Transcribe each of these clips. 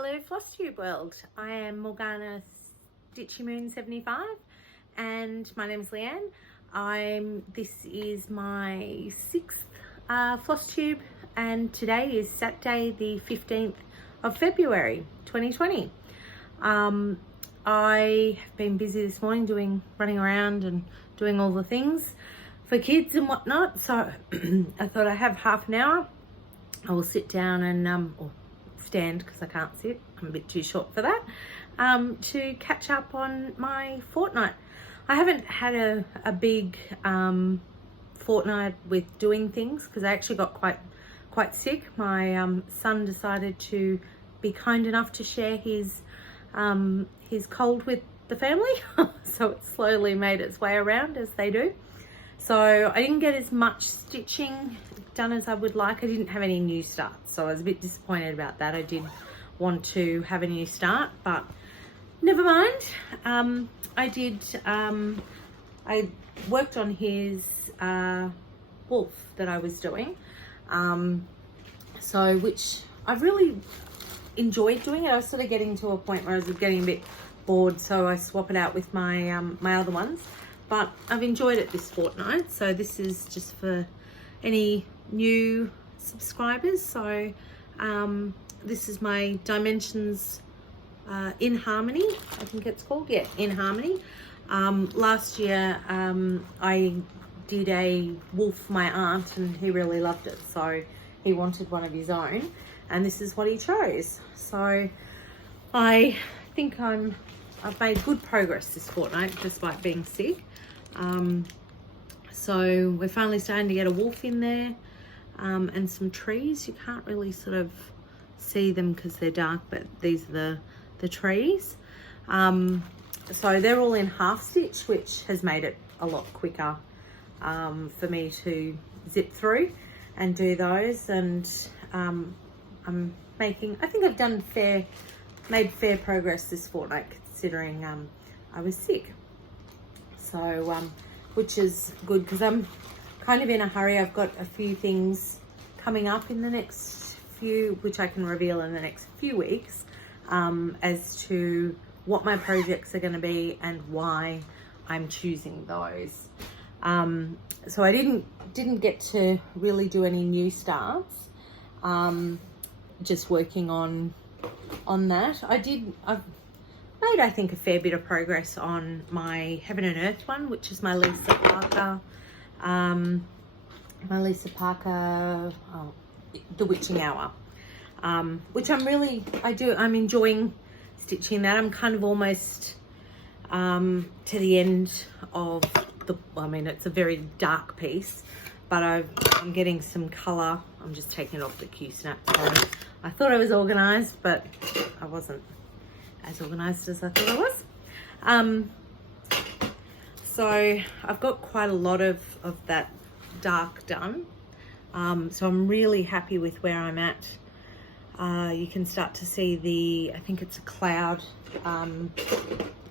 Hello Flosstube world, I am Morgana Stitchy Moon 75 and my name is Leanne. This is my 6th Flosstube and today is Saturday the 15th of February 2020. I have been busy this morning running around and doing all the things for kids and whatnot, so I thought I have half an hour. I will sit down and or stand because I can't sit, I'm a bit too short for that, to catch up on my fortnight. I haven't had a big fortnight with doing things because I actually got quite sick. My son decided to be kind enough to share his cold with the family so it slowly made its way around, as they do. So I didn't get as much stitching done as I would like. I didn't have any new starts, so I was a bit disappointed about that. I did want to have a new start, but never mind. I worked on his wolf that I was doing, which I've really enjoyed doing it. I was sort of getting to a point where I was getting a bit bored, so I swap it out with my my other ones. But I've enjoyed it this fortnight, so this is just for any new subscribers. So this is my Dimensions in Harmony, I think it's called, yeah, in Harmony. Last year I did a wolf for my aunt and he really loved it, so he wanted one of his own and this is what he chose. So I think I've made good progress this fortnight despite being sick. So we're finally starting to get a wolf in there, and some trees. You can't really sort of see them because they're dark, but these are the trees. So they're all in half stitch, which has made it a lot quicker for me to zip through and do those. And I'm making, I think I've made fair progress this fortnight considering I was sick. So which is good because I'm kind of in a hurry. I've got a few things coming up in the next few, which I can reveal in the next few weeks, as to what my projects are going to be and why I'm choosing those. So I didn't get to really do any new starts, just working on that. I've made, I think, a fair bit of progress on my Heaven and Earth one, which is my Lisa Parker, The Witching Hour, which I'm enjoying stitching that. I'm kind of almost to the end of it's a very dark piece, but I'm getting some colour. I'm just taking it off the Q-snap. So I thought I was organised, but I wasn't as organised as I thought I was. So I've got quite a lot of that dark done. So I'm really happy with where I'm at. You can start to see I think it's a cloud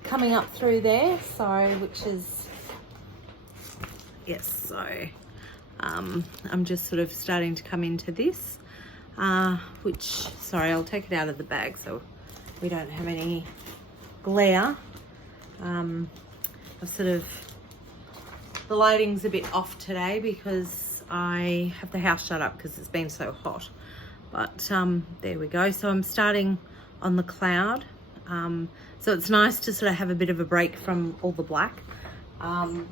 coming up through there. So, which is, yes, so I'm just sort of starting to come into this, sorry, I'll take it out of the bag so we don't have any glare. The lighting's a bit off today because I have the house shut up because it's been so hot. But there we go. So I'm starting on the cloud. So it's nice to sort of have a bit of a break from all the black. I'm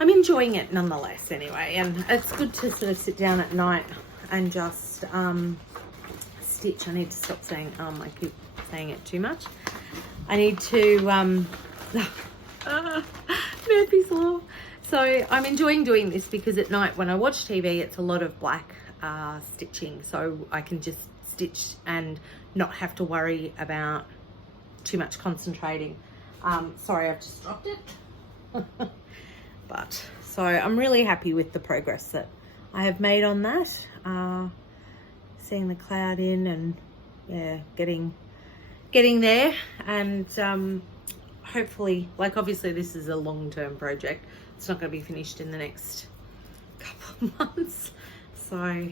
enjoying it nonetheless anyway, and it's good to sort of sit down at night and just stitch. I need to stop saying I keep saying it too much. I need to Murphy's Law. So I'm enjoying doing this because at night when I watch TV it's a lot of black stitching, so I can just stitch and not have to worry about too much concentrating. Sorry, I've just dropped it. But so I'm really happy with the progress that I have made on that. Seeing the cloud in and yeah, getting there, and hopefully, like, obviously this is a long-term project. It's not going to be finished in the next couple of months, so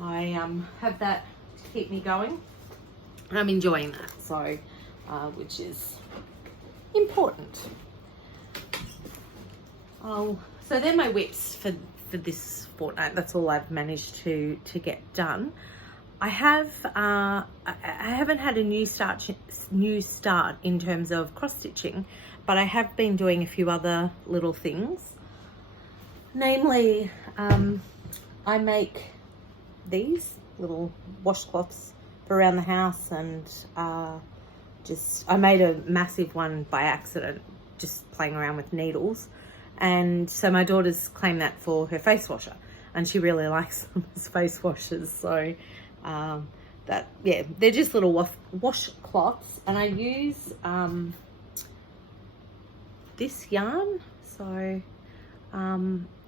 I have that to keep me going. And I'm enjoying that, so which is important. Oh, so they're my whips for this fortnight. That's all I've managed to get done. I haven't had a new start in terms of cross stitching, but I have been doing a few other little things. Namely, I make these little washcloths for around the house, and I made a massive one by accident, just playing around with needles. And so my daughter's claimed that for her face washer, and she really likes them as face washers. So they're just little washcloths, and I use this yarn. So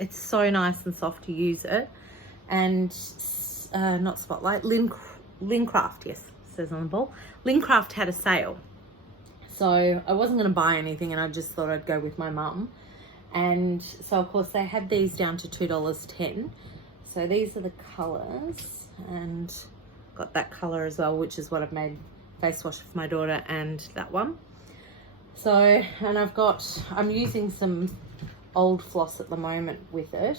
it's so nice and soft to use it. And not Spotlight, Crafty, yes, it says on the ball. Crafty had a sale, so I wasn't going to buy anything, and I just thought I'd go with my mum. And so of course they had these down to $2.10. So these are the colours, and got that colour as well, which is what I've made face wash for my daughter, and that one. So, and I'm using some old floss at the moment with it,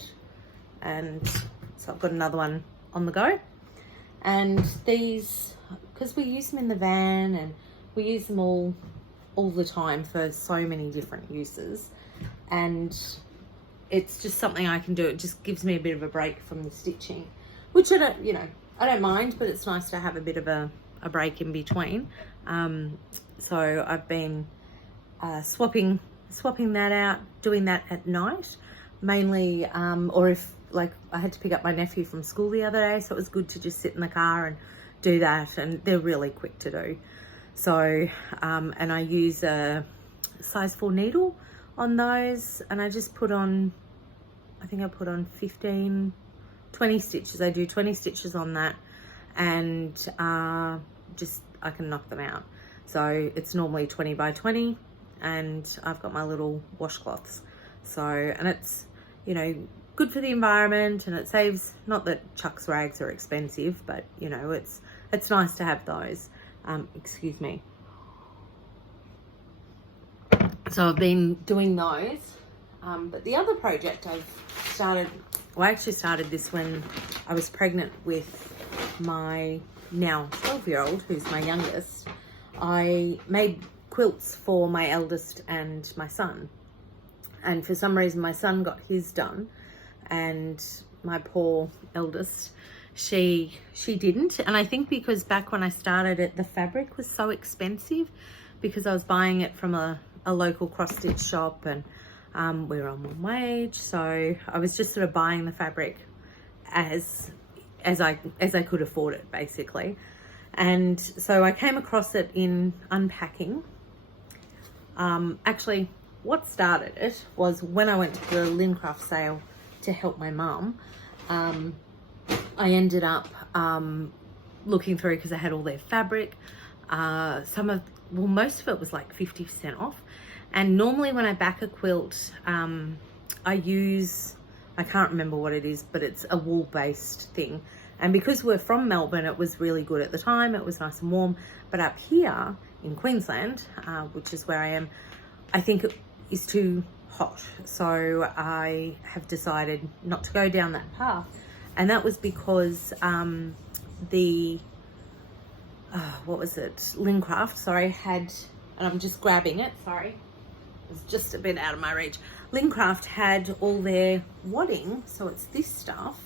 and so I've got another one on the go. And these, because we use them in the van and we use them all the time for so many different uses, and it's just something I can do. It just gives me a bit of a break from the stitching, which I don't mind, but it's nice to have a bit of a break in between. So I've been swapping that out, doing that at night mainly, or if like I had to pick up my nephew from school the other day, so it was good to just sit in the car and do that, and they're really quick to do. So and I use a size 4 needle on those, and I just put on, I think I put on 20 stitches. I do 20 stitches on that, and just I can knock them out. So it's normally 20 by 20, and I've got my little washcloths. So, and it's, good for the environment, and it saves, not that Chuck's rags are expensive, but it's nice to have those. Excuse me. So I've been doing those, but the other project I've started, well, I actually started this when I was pregnant with my now 12-year-old, who's my youngest. I made quilts for my eldest and my son, and for some reason my son got his done, and my poor eldest, she didn't. And I think because back when I started it, the fabric was so expensive, because I was buying it from a local cross stitch shop, and we were on one wage, so I was just sort of buying the fabric as I could afford it, basically. And so I came across it in unpacking. Actually, what started it was when I went to the Lincraft sale to help my mum. I ended up looking through, because I had all their fabric. Most of it was like 50% off. And normally when I back a quilt, I can't remember what it is, but it's a wool-based thing. And because we're from Melbourne, it was really good at the time. It was nice and warm. But up here in Queensland, which is where I am, I think it is too hot. So I have decided not to go down that path. And that was because what was it? Lincraft, sorry, had, and I'm just grabbing it, sorry. It's just a bit out of my reach. Lincraft had all their wadding, so it's this stuff,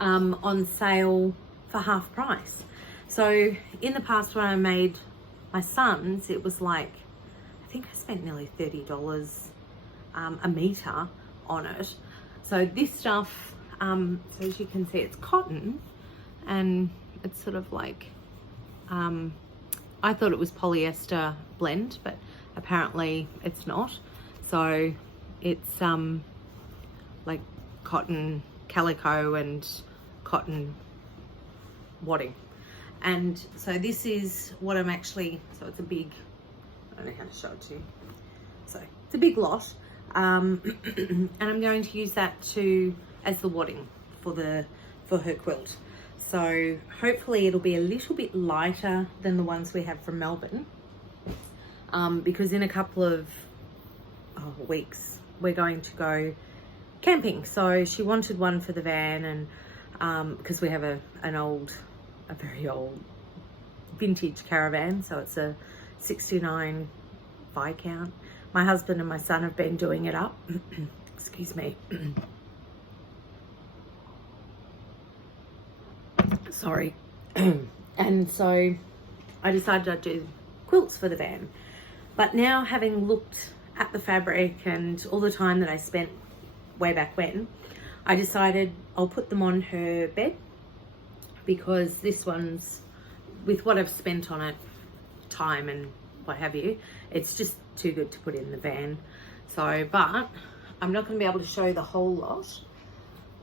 on sale for half price. So in the past when I made my son's, it was like, I think I spent nearly $30 a meter on it. So this stuff, so as you can see, it's cotton, and it's sort of like, I thought it was polyester blend, but apparently it's not. So it's like cotton calico and cotton wadding. And so this is what I'm actually, so it's a big, I don't know how to show it to you. So it's a big lot. And I'm going to use that as the wadding for her quilt. So hopefully it'll be a little bit lighter than the ones we have from Melbourne, because in a couple of weeks we're going to go camping. So she wanted one for the van, and because we have a very old vintage caravan, so it's a 69 Viscount. My husband and my son have been doing it up. Excuse me. Sorry. And so I decided I'd do quilts for the van. But now, having looked at the fabric and all the time that I spent way back when, I decided I'll put them on her bed, because this one's, with what I've spent on it, time and what have you, it's just too good to put in the van. So, but I'm not going to be able to show the whole lot,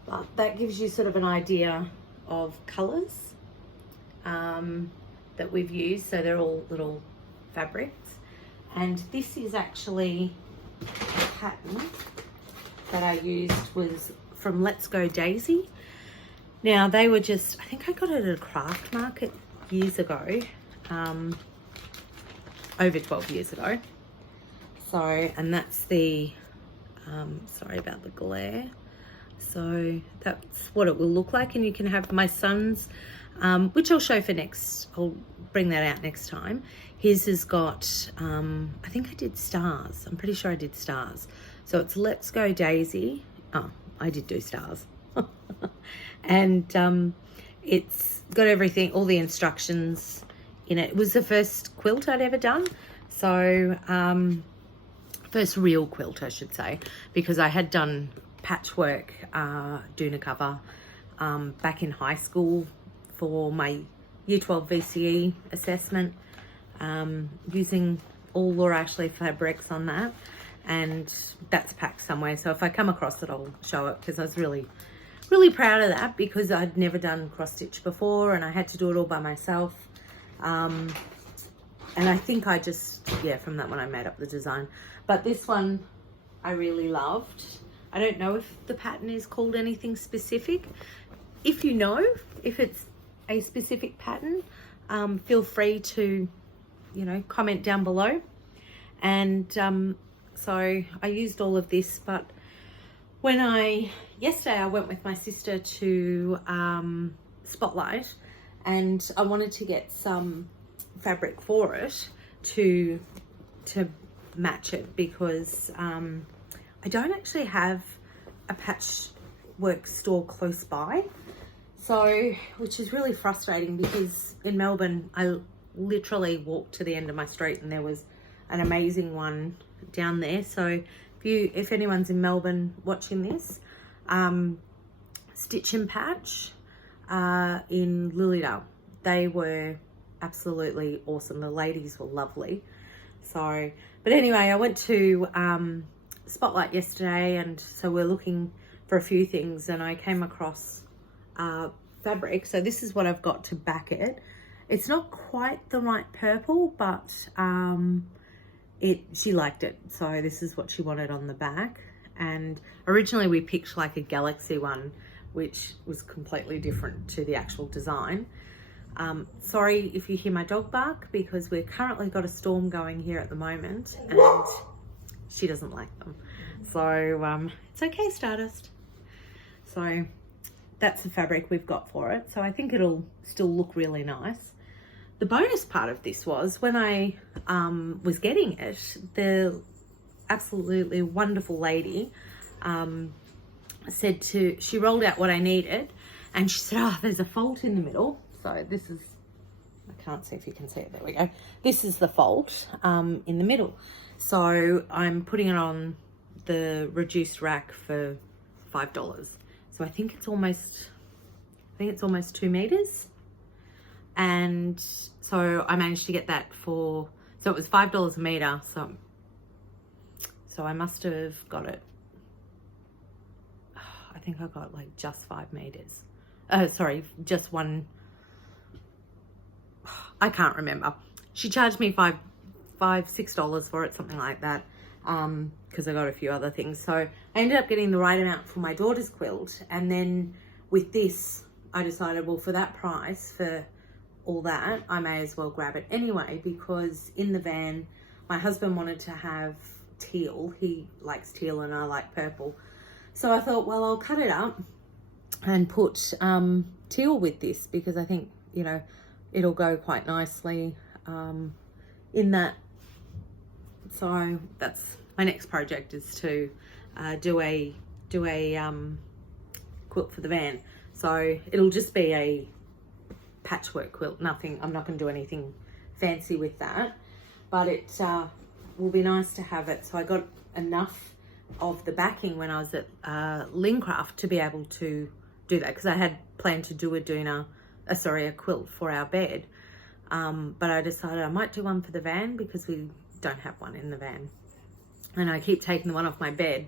but that gives you sort of an idea of colours that we've used. So they're all little fabrics, and this is actually a pattern that I used, was from Let's Go Daisy. Now they were just, I think I got it at a craft market years ago, over 12 years ago. So, and that's the sorry about the glare. So that's what it will look like, and you can have my son's, which I'll show for next, I'll bring that out next time. His has got, I think I did stars. I'm pretty sure I did stars. So it's Let's Go Daisy. Oh, I did do stars. And it's got everything, all the instructions in it. It was the first quilt I'd ever done. So, first real quilt, I should say, because I had done patchwork doona cover back in high school for my Year 12 VCE assessment, using all Laura Ashley fabrics on that, and that's packed somewhere. So if I come across it, I'll show it, because I was really proud of that, because I'd never done cross stitch before and I had to do it all by myself. And I think I just, yeah, from that one I made up the design. But this one I really loved. I don't know if the pattern is called anything specific. If you know, if it's a specific pattern, feel free to, you know, comment down below. And so I used all of this, but yesterday I went with my sister to Spotlight, and I wanted to get some fabric for it to match it, because I don't actually have a patchwork store close by, so, which is really frustrating, because in Melbourne I literally walked to the end of my street and there was an amazing one down there. So if anyone's in Melbourne watching this, Stitch and Patch in Lilydale, they were absolutely awesome. The ladies were lovely. So, but anyway, I went to Spotlight yesterday, and so we're looking for a few things, and I came across fabric. So this is what I've got to back it. It's not quite the right purple, but she liked it, so this is what she wanted on the back. And originally we picked like a galaxy one, which was completely different to the actual design. Sorry if you hear my dog bark, because we've currently got a storm going here at the moment and she doesn't like them. So it's okay, Stardust. So that's the fabric we've got for it. So I think it'll still look really nice. The bonus part of this was when I was getting it, the absolutely wonderful lady she rolled out what I needed, and she said, oh, there's a fault in the middle. So this is, I can't see if you can see it, there we go. This is the fault in the middle. So I'm putting it on the reduced rack for $5. So I think it's almost 2 meters. And so I managed to get that for, so it was $5 a meter. So I must have got it, I think I got like just 5 meters. Sorry, just one. I can't remember. She charged me $6 for it, something like that, because I got a few other things. So I ended up getting the right amount for my daughter's quilt, and then with this, I decided, well, for that price, for all that, I may as well grab it anyway, because in the van, my husband wanted to have teal. He likes teal and I like purple. So I thought, well, I'll cut it up and put teal with this, because I think, you know, it'll go quite nicely in that. So that's my next project, is to do a quilt for the van. So it'll just be a patchwork quilt, nothing, I'm not going to do anything fancy with that, but it will be nice to have it. So I got enough of the backing when I was at Lincraft to be able to do that, because I had planned to do a quilt for our bed, but I decided I might do one for the van, because we don't have one in the van, and I keep taking the one off my bed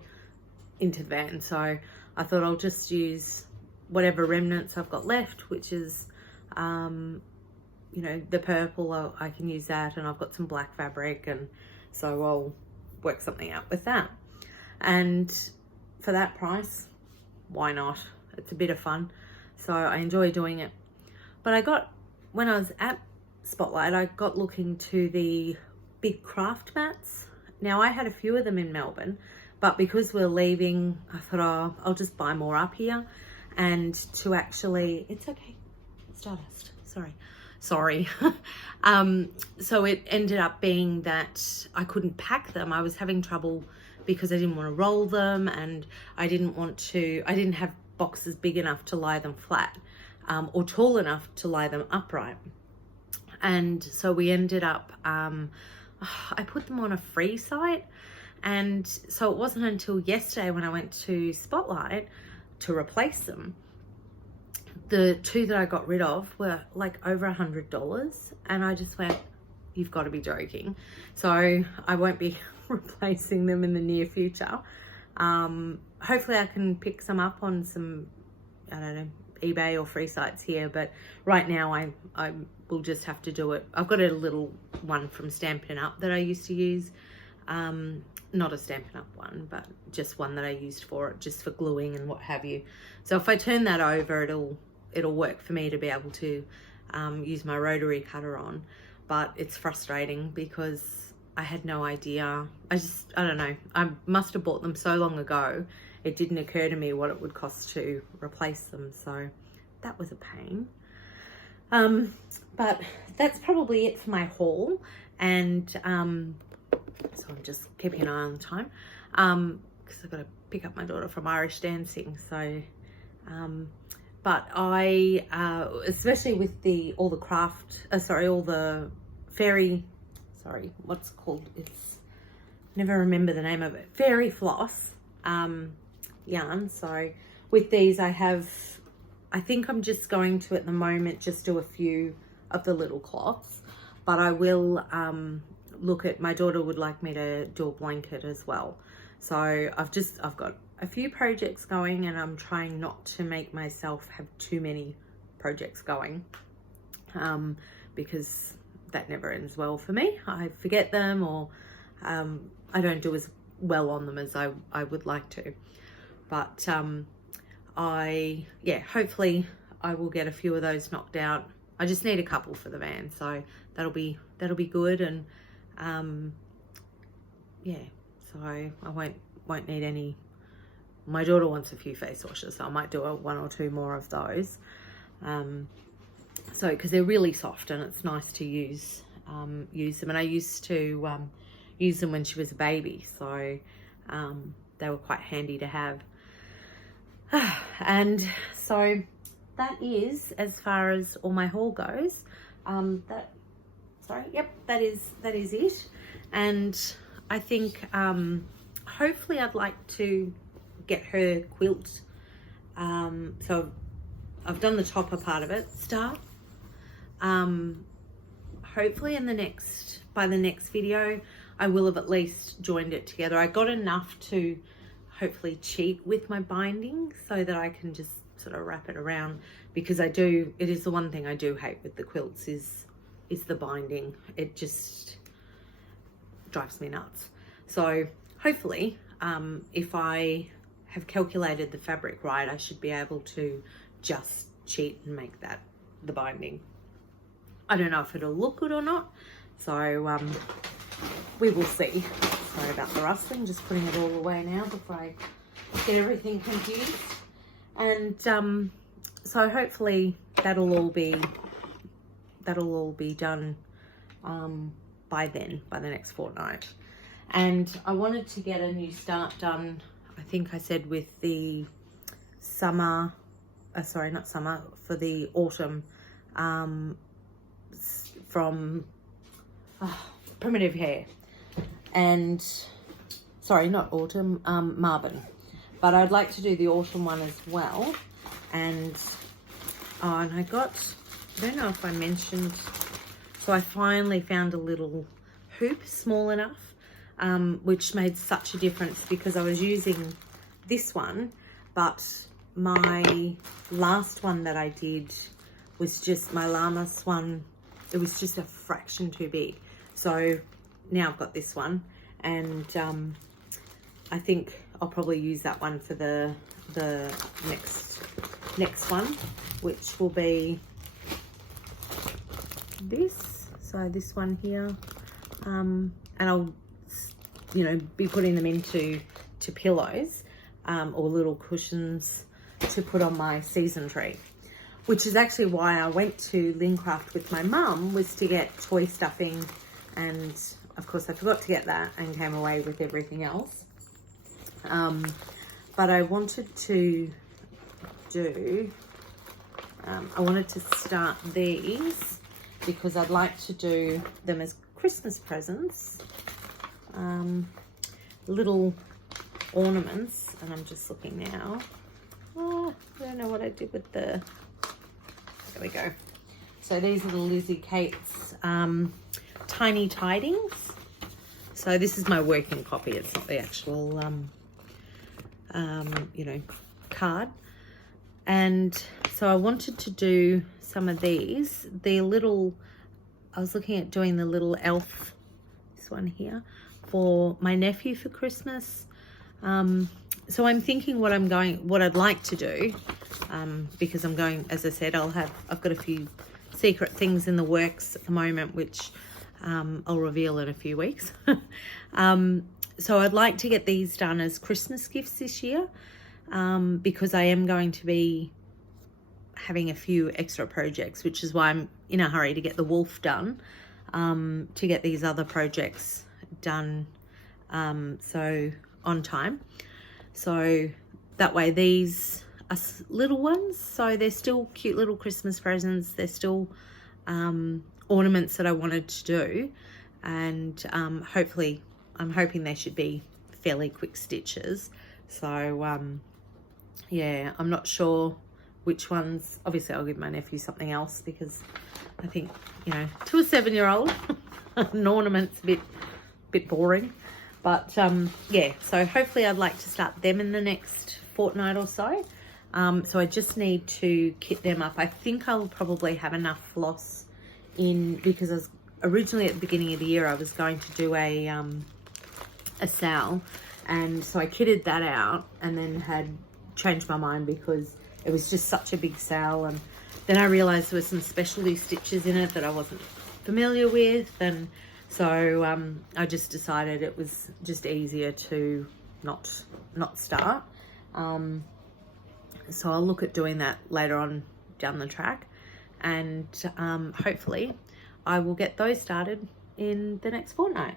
into the van. So I thought I'll just use whatever remnants I've got left, which is you know, the purple, I can use that, and I've got some black fabric, and so I'll work something out with that. And for that price, why not? It's a bit of fun, so I enjoy doing it. But when I was at Spotlight, I got looking to the big craft mats. Now, I had a few of them in Melbourne, but because we're leaving, I thought, oh, I'll just buy more up here. And to actually, it's okay, Stardust, sorry. So it ended up being that I couldn't pack them. I was having trouble because I didn't want to roll them, and I didn't have boxes big enough to lie them flat, or tall enough to lie them upright. And so we ended up, I put them on a free site, and so it wasn't until yesterday when I went to Spotlight to replace them. The two that I got rid of were like over $100, and I just went, you've got to be joking. So I won't be replacing them in the near future. Hopefully I can pick some up on some, I don't know, eBay or free sites here, but right now I will just have to do it. I've got a little one from Stampin' Up that I used to use, not a Stampin' Up one, but just one that I used for it, just for gluing and what have you. So if I turn that over, it'll work for me to be able to use my rotary cutter on. But it's frustrating because I had no idea. I don't know, I must have bought them so long ago, it didn't occur to me what it would cost to replace them. So that was a pain. But that's probably it for my haul. And so I'm just keeping an eye on the time, because I've got to pick up my daughter from Irish dancing. So but I especially with all the fairy, what's it called, it's, never remember the name of it, fairy floss yarn. So with these I think I'm just going to, at the moment, just do a few of the little cloths, but I will look at, my daughter would like me to do a blanket as well. So I've got a few projects going, and I'm trying not to make myself have too many projects going, because that never ends well for me. I forget them, or I don't do as well on them as I would like to. But hopefully I will get a few of those knocked out. I just need a couple for the van, so that'll be good. And so I won't need any. My daughter wants a few face washes, so I might do one or two more of those. So because they're really soft and it's nice to use them. And I used to use them when she was a baby, so they were quite handy to have. And so that is, as far as all my haul goes, that is it. And I think hopefully I'd like to get her quilt. So I've done the topper part of it, hopefully by the next video I will have at least joined it together. I got enough to hopefully cheat with my binding so that I can just sort of wrap it around, because it is the one thing I do hate with the quilts is the binding. It just drives me nuts. So hopefully if I have calculated the fabric right, I should be able to just sheet and make that the binding. I don't know if it'll look good or not, so we will see. Sorry about the rustling, just putting it all away now before I get everything confused. And so hopefully that'll all be done by then, by the next fortnight. And I wanted to get a new start done, I think I said with the summer, sorry, not summer, for the autumn, from Primitive Hair. And, sorry, not autumn, Marvin. But I'd like to do the autumn one as well. And, oh, and I don't know if I mentioned, so I finally found a little hoop small enough, which made such a difference because I was using this one, but my last one that I did was just, my Llamas one, it was just a fraction too big. So now I've got this one, and I think I'll probably use that one for the next one, which will be this. So this one here, and I'll, you know, be putting them into pillows or little cushions to put on my season tree, which is actually why I went to Lincraft with my mum, was to get toy stuffing, and of course I forgot to get that and came away with everything else. But I wanted to do, I wanted to start these because I'd like to do them as Christmas presents, little ornaments. And I'm just looking now. Oh, I don't know what I did with the, there we go. So these are the Lizzie Kate's Tiny Tidings. So this is my working copy. It's not the actual, you know, card. And so I wanted to do some of these. The little, I was looking at doing the little elf, this one here, for my nephew for Christmas. So I'm thinking what I'd like to do, because I'm going, as I said, I've got a few secret things in the works at the moment, which I'll reveal in a few weeks. So I'd like to get these done as Christmas gifts this year, because I am going to be having a few extra projects, which is why I'm in a hurry to get the wolf done, to get these other projects done, so on time. So that way these are little ones, so they're still cute little Christmas presents. They're still ornaments that I wanted to do, and hopefully I'm hoping they should be fairly quick stitches. So yeah, I'm not sure which ones. Obviously I'll give my nephew something else, because I think, you know, to a 7-year-old an ornament's a bit boring. But yeah, so hopefully I'd like to start them in the next fortnight or so. So I just need to kit them up. I think I'll probably have enough floss in, because I was originally at the beginning of the year I was going to do a sal, and so I kitted that out and then had changed my mind because it was just such a big sal, and then I realized there were some specialty stitches in it that I wasn't familiar with, and so I just decided it was just easier to not start. So I'll look at doing that later on down the track, and hopefully I will get those started in the next fortnight.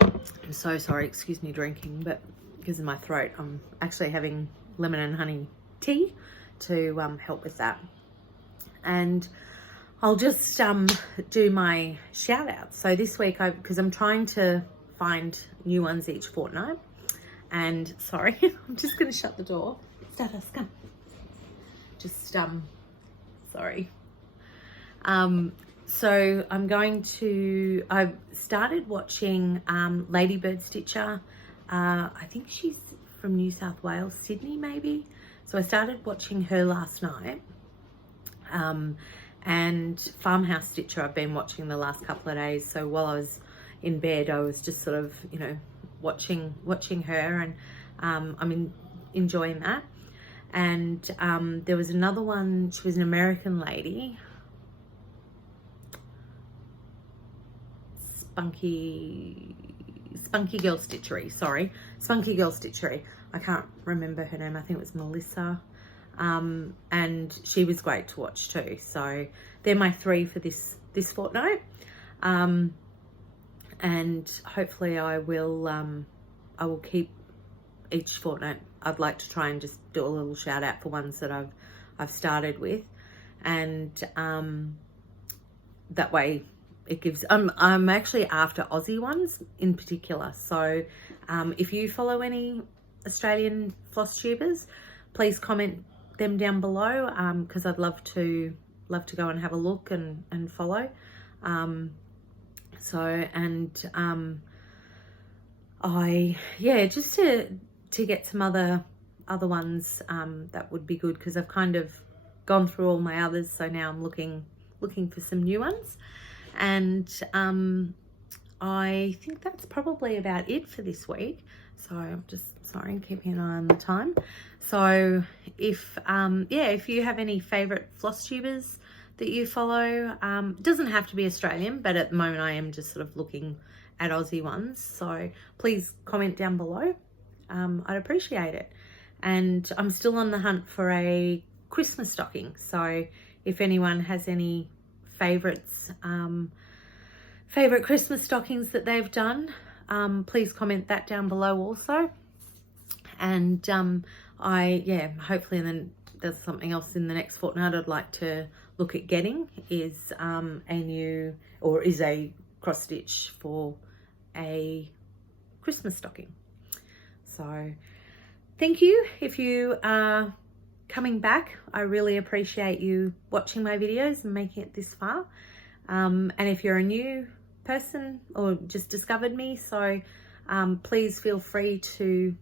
I'm so sorry, excuse me drinking, but because of my throat, I'm actually having lemon and honey tea to help with that. And I'll just do my shout outs. So this week, because I'm trying to find new ones each fortnight, and sorry, I'm just going to shut the door. Stardust, come. Just sorry. So I've started watching Ladybird Stitcher. I think she's from New South Wales, Sydney maybe. So I started watching her last night. And Farmhouse Stitcher I've been watching the last couple of days. So while I was in bed, I was just sort of, you know, watching her, and I'm enjoying that. And there was another one, she was an American lady, Spunky Girl Stitchery, sorry. Spunky Girl Stitchery. I can't remember her name. I think it was Melissa. And she was great to watch too. So they're my 3 for this fortnight. And hopefully I will keep each fortnight. I'd like to try and just do a little shout out for ones that I've started with, and that way it gives. I'm actually after Aussie ones in particular. So if you follow any Australian floss tubers, please comment them down below, because I'd love to go and have a look and follow. Just to get some other ones that would be good, because I've kind of gone through all my others, so now I'm looking for some new ones. And I think that's probably about it for this week. So I'm just keeping an eye on the time. So if you have any favorite floss tubers that you follow, it doesn't have to be Australian, but at the moment I am just sort of looking at Aussie ones, so please comment down below. I'd appreciate it. And I'm still on the hunt for a Christmas stocking, so if anyone has any favorites, favorite Christmas stockings that they've done, please comment that down below also. And hopefully then there's something else in the next fortnight I'd like to look at getting, is a cross stitch for a Christmas stocking. So thank you if you are coming back. I really appreciate you watching my videos and making it this far. And if you're a new person or just discovered me, so please feel free to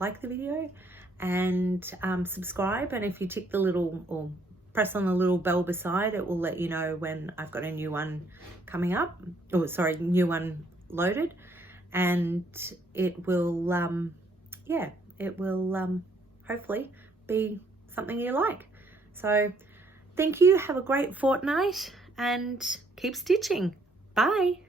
like the video and subscribe. And if you tick the little, or press on the little bell beside, it will let you know when I've got a new one coming up, new one loaded, and it will hopefully be something you like. So thank you, have a great fortnight, and keep stitching. Bye.